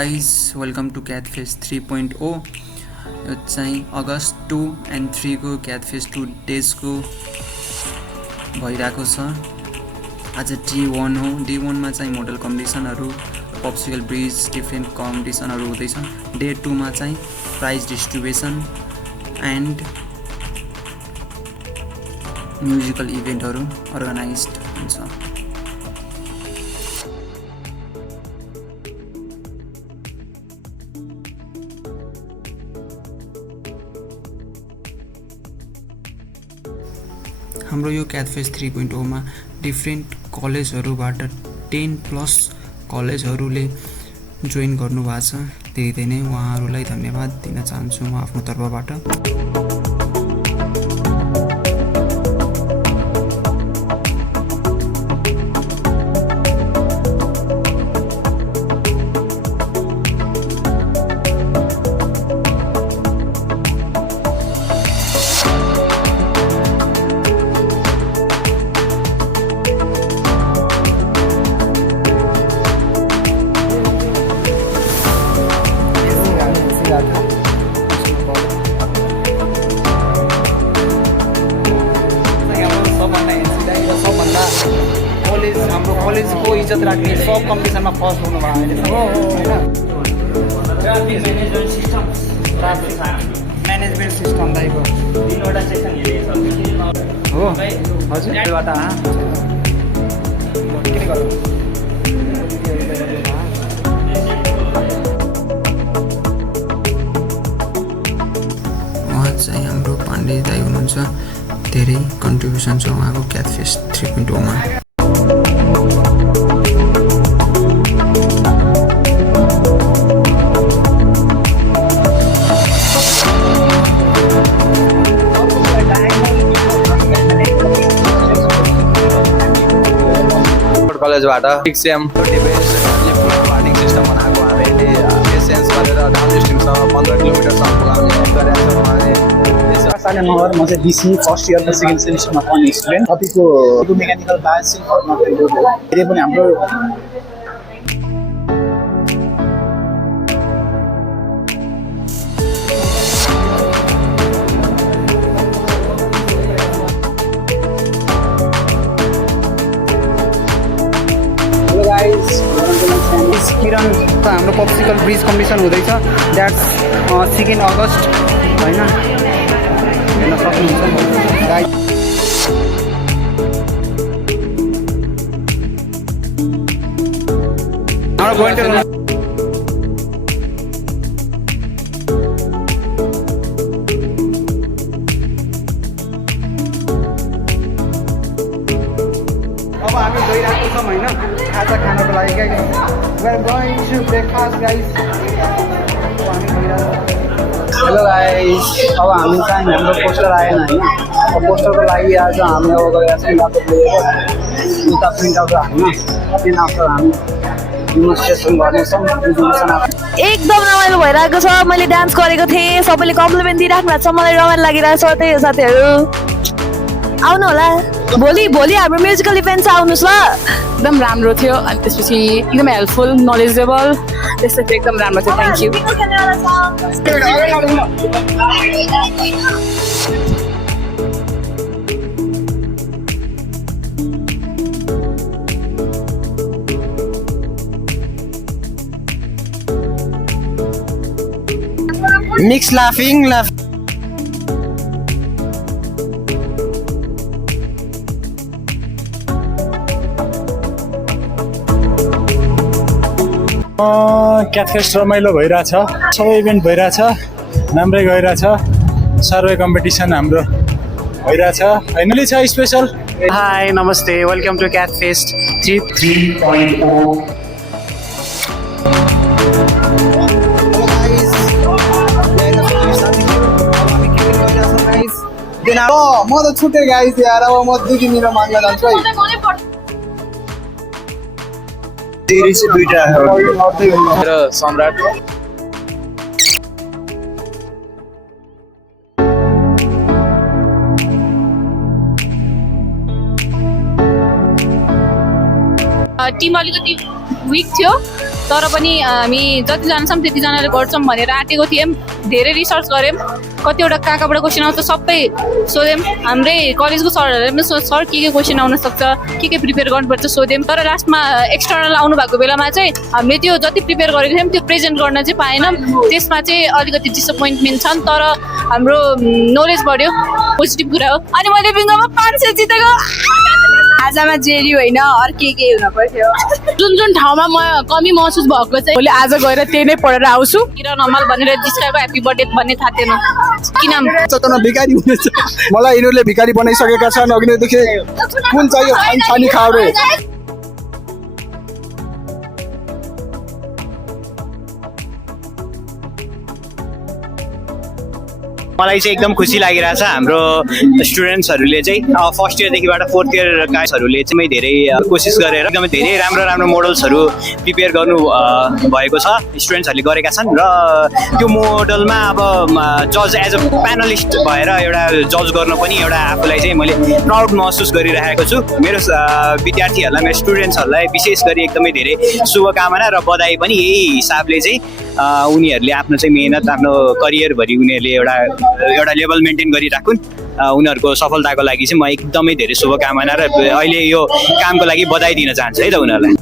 guys, welcome to CATFest 3.0. यो चाहिँ अगस्त 2 and 3 को CATFest 2 days को भइरहेको छ। आज D1 हो। D1 मा चाहिँ मोडल कम्पिटिसनहरु, पप्सिकल ब्रिज, डिफरेन्ट कम्पिटिसनहरु हुँदैछ। डे 2 मा चाहिँ प्राइज डिस्ट्रिब्युसन एन्ड म्युजिकल इभेन्टहरु अर्गनाइज्ड हुन्छ। हाम्रो यो CATFest 3.0 मा डिफरेन्ट कलेजहरुबाट 10+ कलेजहरुले जोइन गर्नु भएको छ। धेरै नै उहाँहरुलाई धन्यवाद दिन चाहन्छु म आफ्नो तर्फबाट। हाम्रो कलेजको इज्जत राख्ने सब कम्पिटिसनमा फर्स्ट हुनु भयो म्यानेजमेन्ट सिस्टम दाइको 3वटा सेक्सन हेरेछ हो हजुर यहाँबाट के गर्नु उहाँ चाहिँ हाम्रो पाण्डे दाइ हुनुहुन्छ। धेरै कन्ट्रिब्युसन छ उहाँको CATFest 3.0 मा। कलेजबाट 6M वार्निङ सिस्टम बनाएको हामीले एसेन्स गरेर डाउन स्ट्रिमसम्म 15 किलोमिटरसम्म पुगाउने गरेको छ। उहाँले साले नगर म चाहिँ BC फर्स्ट इयरको सेकेन्ड सेमिस्टरमा पढ्ने स्टुडेन्ट। कतिको मेकानिकल बायोसिस्टममा धेरै पनि हाम्रो किरण त हाम्रो पप्सिकल ब्रिज कम्पिटिसन हुँदैछ। द्याट्स 2 अगस्त हैन, हेर्न सक्नुहुन्छ गाइस। हाम्रो गोइङ अब हामी गइरहेको छौँ हैन खाजा खानको लागि guys. We are going to breakfast guys. Hello guys, अब हामी चाहिँ हाम्रो पोस्टर आएन हैन। अब पोस्टरको लागि आज हामी अब गएर चाहिँ ल्यापटप लिएर उता प्रिन्ट आउट हाल्न त्यही आफ्टर हामी डेमोन्स्ट्रेसन गर्नेछौँ। एकदम रमाइलो भइरहेको छ। मैले डान्स गरेको थिएँ, सबैले कम्प्लिमेन्ट दिइराख्नु भएको छ। मलाई रमाइलो लागिरहेको छ। त्यही हो साथीहरू, आउनु होला। भोलि हाम्रो म्युजिकल इभेन्ट छ, आउनुहोस् ल। एकदम राम्रो थियो अनि त्यसपछि एकदम हेल्पफुल नलेजेबल त्यस्तो चाहिँ एकदम राम्रो थियो। Thank you. मिक्स लाफिङ CATFest रमाइलो भइरहेछ। सबै इभेन्ट भइरहेछ, राम्रै गइरहेछ। सर्वे कम्पिटिसन हाम्रो भइरहेछ। फाइनली छ स्पेशल। हाई नमस्ते, वेलकम टु CATFest 3.0। म त छुटे गाइस यार। अब म 2 दिन माग्न जान्छु है। धेरै चाहिँ दुईटा र सम्राट टिम अलिकति विक थियो तर पनि हामी जतिजना छौँ त्यतिजनाले गर्छौँ भनेर आँटेको थियौँ। धेरै रिसर्च गऱ्यौँ, कतिवटा कहाँबाट क्वेसन आउँछ सबै सोध्यौँ। हाम्रै कलेजको सरहरूले पनि सर के क्वेसन आउन सक्छ, के प्रिपेयर गर्नुपर्छ सोध्यौँ। तर लास्टमा एक्सटर्नल आउनु भएको बेलामा चाहिँ हामीले त्यो जति प्रिपेयर गरेको थियौँ त्यो प्रेजेन्ट गर्न चाहिँ पाएनौँ। त्यसमा चाहिँ अलिकति डिसपोइन्टमेन्ट छन्, तर हाम्रो नलेज बढ्यो, पोजिटिभ कुरा हो। अनि मैले बिङ्गोमा 500 जितेको। आजमा जेरी होइन अर्कै के हुन पर्थ्यो। जुन जुन ठाउँमा म कमी महसुस भएको चाहिँ मैले आज गएर त्यही नै पढेर आउँछु। किरण हमाल भनेर जिस्काएको ह्याप्पी बर्थडे भन्ने थाहा थिएन किन चतन भिखारी हुनेछ। मलाई यिनीहरूले भिखारी बनाइसकेका छन्। अघिदेखि कुन चाहियो छानी खाऊ रे। मलाई चाहिँ एकदम खुसी लागिरहेछ हाम्रो स्टुडेन्ट्सहरूले चाहिँ फर्स्ट इयरदेखिबाट फोर्थ इयरकाहरूले चाहिँ धेरै कोसिस गरेर एकदमै धेरै राम्रो राम्रो मोडल्सहरू प्रिपेयर गर्नु भएको छ, स्टुडेन्ट्सहरूले गरेका छन्। र त्यो मोडलमा अब जज एज अ प्यानलिस्ट भएर एउटा जज गर्न पनि एउटा आफूलाई चाहिँ मैले प्राउड महसुस गरिरहेको छु। मेरो विद्यार्थीहरूलाई, मेरो स्टुडेन्ट्सहरूलाई विशेष गरी एकदमै धेरै शुभकामना र बधाई पनि। यही हिसाबले चाहिँ उनीहरूले आफ्नो चाहिँ मेहनत, आफ्नो करियरभरि उनीहरूले एउटा लेभल मेन्टेन गरिराखुन्। उनीहरूको सफलताको लागि चाहिँ म एकदमै धेरै शुभकामना र अहिले यो कामको लागि बधाई दिन चाहन्छु है त उनीहरूलाई।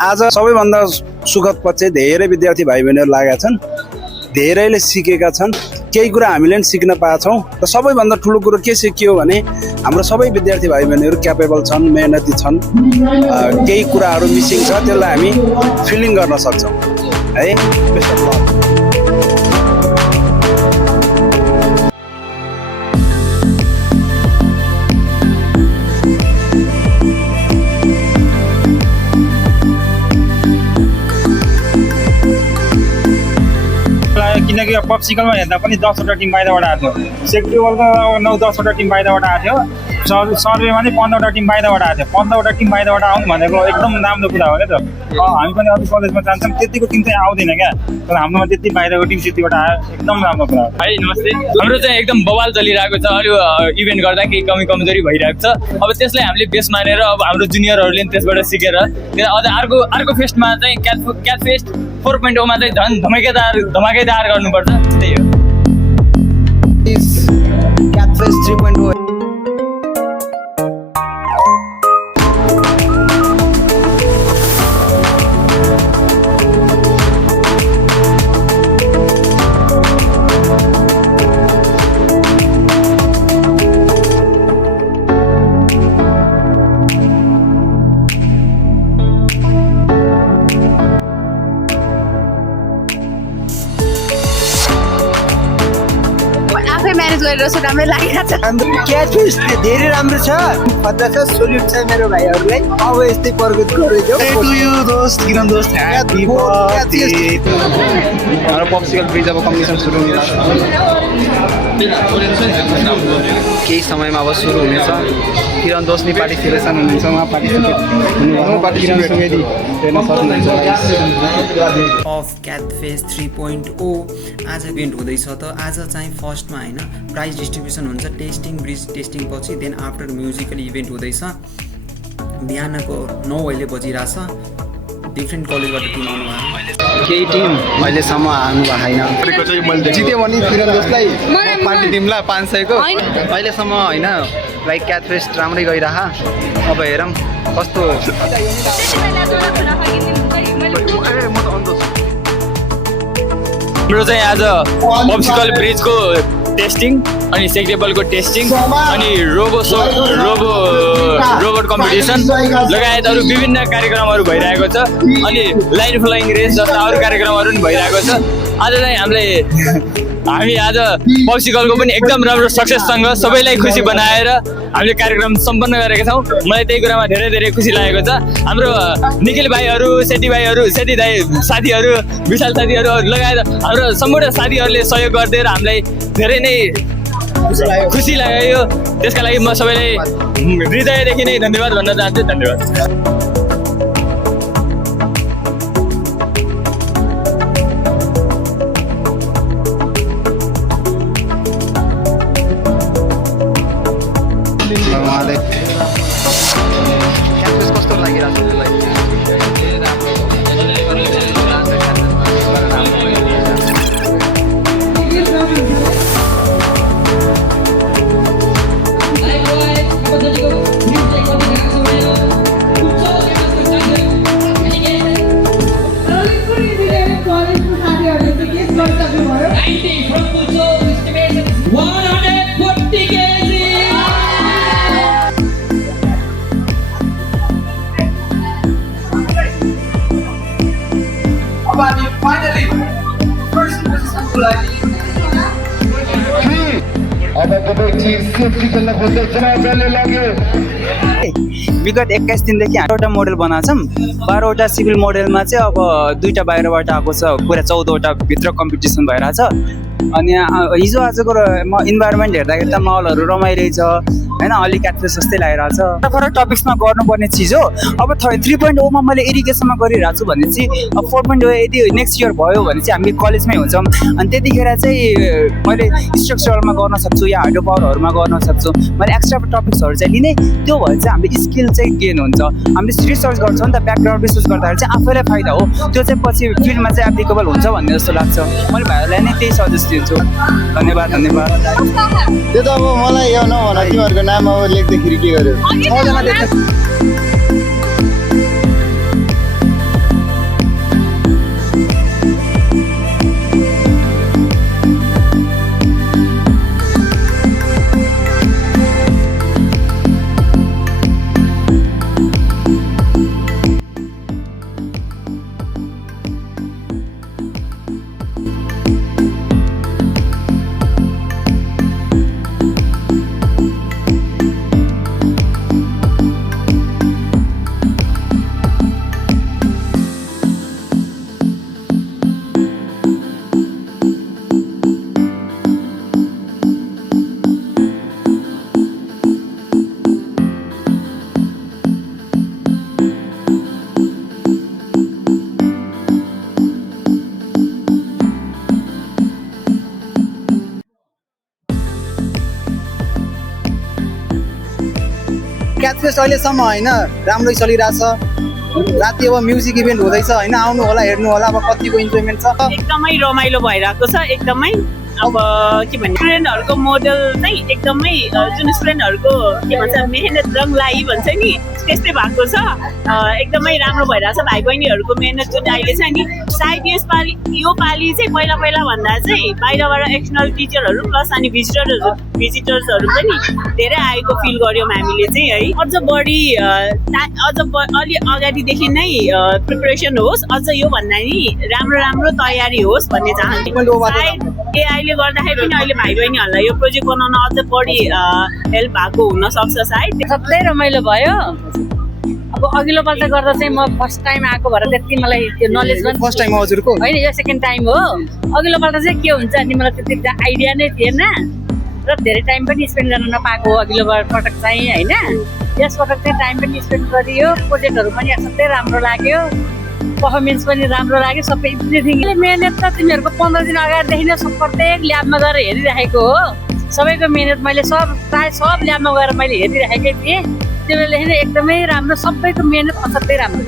आज सबैभन्दा सुखद पक्ष धेरै विद्यार्थी भाइ बहिनीहरू लागेका छन्, धेरैले सिकेका छन्, केही कुरा हामीले पनि सिक्न पाएछौँ। र सबैभन्दा ठुलो कुरो के सिकियो भने हाम्रो सबै विद्यार्थी भाइ बहिनीहरू क्यापेबल छन्, मेहनती छन्। केही कुराहरू मिसिङ छ त्यसलाई हामी फिलिङ गर्न सक्छौँ है। Best of lock. किनकि पप्सिकलमा हेर्दा पनि 10वटा टिम बाहिरबाट आएको थियो, सेक्टिभलको 9-10वटा टिम बाहिरबाट आएको थियो, सर्वेमा पनि 15वटा टिम बाहिरबाट आएको थियो। 15वटा टिम बाहिरबाट आउनु भनेको एकदम राम्रो कुरा हो क्या त। हामी पनि अरू कलेजमा जान्छौँ, त्यतिको टिम चाहिँ आउँदैन क्या, तर हाम्रोमा त्यति बाहिरको टिम त्यतिबाट आयो, एकदम राम्रो कुरा हो। है नमस्ते, हाम्रो चाहिँ एकदम बवाल चलिरहेको छ। अरू इभेन्ट गर्दा केही कमी कमजोरी भइरहेको छ। अब त्यसलाई हामीले बेस मानेर अब हाम्रो जुनियरहरूले पनि त्यसबाट सिकेर अझ अर्को फेस्टमा चाहिँ क्याट फेस्ट 4.0 मा चाहिँ झन् धमाकेदार गर्नुपर्छ। त्यही हो क्याट फेस्ट 3.0। म्यानेज गरेर सो राम्रै लागिरहेको छ। क्याच फिस धेरै राम्रो छ, खतरा छ। सोल्युट छ मेरो भाइहरूलाई। अब यस्तै प्रगति गर्दै जाऊ। हाम्रो पप्सिकल ब्रिज अब कम्पिटिसन सुरु हुनेछ, केही समयमा अब सुरु हुनेछ। किरण दोस्नी पार्टिसिपेसन हुनुहुन्छ, उहाँ पार्टिसिपेट यदि हेर्न सक्नुहुन्छ। अफ क्याट फेस्ट 3.0 आज इभेन्ट हुँदैछ। त आज चाहिँ फर्स्टमा होइन प्राइज डिस्ट्रिब्युसन हुन्छ, टेस्टिङ, ब्रिज टेस्टिङ पछि देन आफ्टर म्युजिकल इभेन्ट हुँदैछ। बिहानको 9 बजिरहेछ। डिफ्रेन्ट कलेजबाट टिम आउनु भएको, केही टिम अहिलेसम्म आउनु भएको छैन। जित्यो भने किरण दोस्लाई पार्टी टिमलाई 500 को अहिलेसम्म होइन। लाइक क्याट फेस्ट राम्रै गइरह। अब हेरौँ कस्तो हाम्रो चाहिँ आज पप्सिकल ब्रिजको टेस्टिङ अनि सेक्टेबलको टेस्टिङ अनि रोबोट कम्पिटिसन लगायत अरू विभिन्न कार्यक्रमहरू भइरहेको छ। अनि लाइन फ्लाइङ रेस जस्ता अरू कार्यक्रमहरू पनि भइरहेको छ। आज चाहिँ हामी आज पप्सिकलको पनि एकदम राम्रो सक्सेससँग सबैलाई खुसी बनाएर हामीले कार्यक्रम सम्पन्न गरेका छौँ। मलाई त्यही कुरामा धेरै धेरै खुसी लागेको छ। हाम्रो निखिल भाइहरू, सेती दाई साथीहरू, विशाल साथीहरू लगायत हाम्रो सम्पूर्ण साथीहरूले सहयोग गरिदिएर हामीलाई धेरै नै खुसी लाग्यो। त्यसका लागि म सबैलाई हृदयदेखि नै धन्यवाद भन्न चाहन्छु। धन्यवाद। विगत 21 दिनदेखि 8वटा मोडल बनाएको छौँ। 12वटा सिभिल मोडलमा चाहिँ अब 2टा बाहिरबाट आएको छ, पुरा 14वटा भित्र कम्पिटिसन भइरहेछ। अनि हिजो आजको इन्भाइरोमेन्ट हेर्दाखेरि त माहौलहरू रमाइलो छ होइन, अलिक क्याटफिस जस्तै लागिरहेछ। फरक टपिक्समा गर्नुपर्ने चिज हो। अब 3.0मा मैले इरिगेसनमा गरिरहेको छु भने चाहिँ अब 4.0 यदि नेक्स्ट इयर भयो भने चाहिँ हामी कलेजमै हुन्छौँ। अनि त्यतिखेर चाहिँ मैले स्ट्रक्चरलमा गर्न सक्छु या हाइड्रो पावरहरूमा गर्न सक्छु। मैले एक्स्ट्रा टपिक्सहरू चाहिँ लिने, त्यो भएर चाहिँ हाम्रो स्किल चाहिँ गेन हुन्छ। हामीले रिसर्च गर्छौँ नि त, ब्याकग्राउन्ड रिसर्च गर्दाखेरि चाहिँ आफैलाई फाइदा हो, त्यो चाहिँ पछि फिल्डमा चाहिँ एप्लिकेबल हुन्छ भन्ने जस्तो लाग्छ। मैले भाइहरूलाई नै त्यही सजेस्ट दिन्छु। धन्यवाद धन्यवाद। त्यो त अब मलाई यो नभन, तिमीहरूको नाम अब लेख्दाखेरि के गर्यो? 6जना देख्छ। क्याचफेस्ट अहिलेसम्म होइन राम्रै चलिरहेछ। राति अब म्युजिक इभेन्ट हुँदैछ होइन, आउनु होला, हेर्नु होला। अब कतिको इन्जोयमेन्ट छ, एकदमै रमाइलो भइरहेको छ। एकदमै अब के भन्ने स्टुडेन्टहरूको मोडल चाहिँ एकदमै जुन स्टुडेन्टहरूको के भन्छ मेहनत रङ लाई भन्छ नि, त्यस्तै भएको छ। एकदमै राम्रो भइरहेछ। भाइ बहिनीहरूको मेहनत जुन अहिले छ नि, सायद यो पालि चाहिँ पहिला भन्दा चाहिँ बाहिरबाट एक्सटर्नल टिचरहरू प्लस अनि भिजिटर्सहरू पनि धेरै आएको फिल गऱ्यौँ हामीले चाहिँ है। अझ बढी अलि अगाडिदेखि नै प्रिपरेसन होस्, अझ योभन्दा नि राम्रो तयारी होस् भन्ने चाहन्छु। सायद एआईले गर्दाखेरि पनि अहिले भाइ बहिनीहरूलाई यो प्रोजेक्ट बनाउन अझ बढी हेल्प भएको हुनसक्छ सायद। सबै रमाइलो भयो। अब अघिल्लो पल्ट गर्दा चाहिँ म फर्स्ट टाइम आएको भएर त्यति मलाई त्यो नलेज पनि फर्स्ट टाइम हजुरको होइन, यो सेकेन्ड टाइम हो। अघिल्लो पल्ट चाहिँ के हुन्छ अनि मलाई त्यति आइडिया नै थिएन र धेरै टाइम पनि स्पेन्ड गर्न नपाएको अघिल्लो पटक चाहिँ होइन। यस पटक चाहिँ टाइम पनि स्पेन्ड गरियो, प्रोजेक्टहरू पनि असाध्यै राम्रो लाग्यो, पर्फर्मेन्स पनि राम्रो लाग्यो, सबै एभ्रिथिङ। मेहनत त तिमीहरूको 15 दिन अगाडिदेखि नै प्रत्येक ल्याबमा गएर हेरिराखेको हो। सबैको मेहनत मैले प्रायः सब ल्याबमा गएर मैले हेरिराखेकै थिएँ। त्यो बेलादेखि नै एकदमै राम्रो, सबैको मेहनत असाध्यै राम्रो।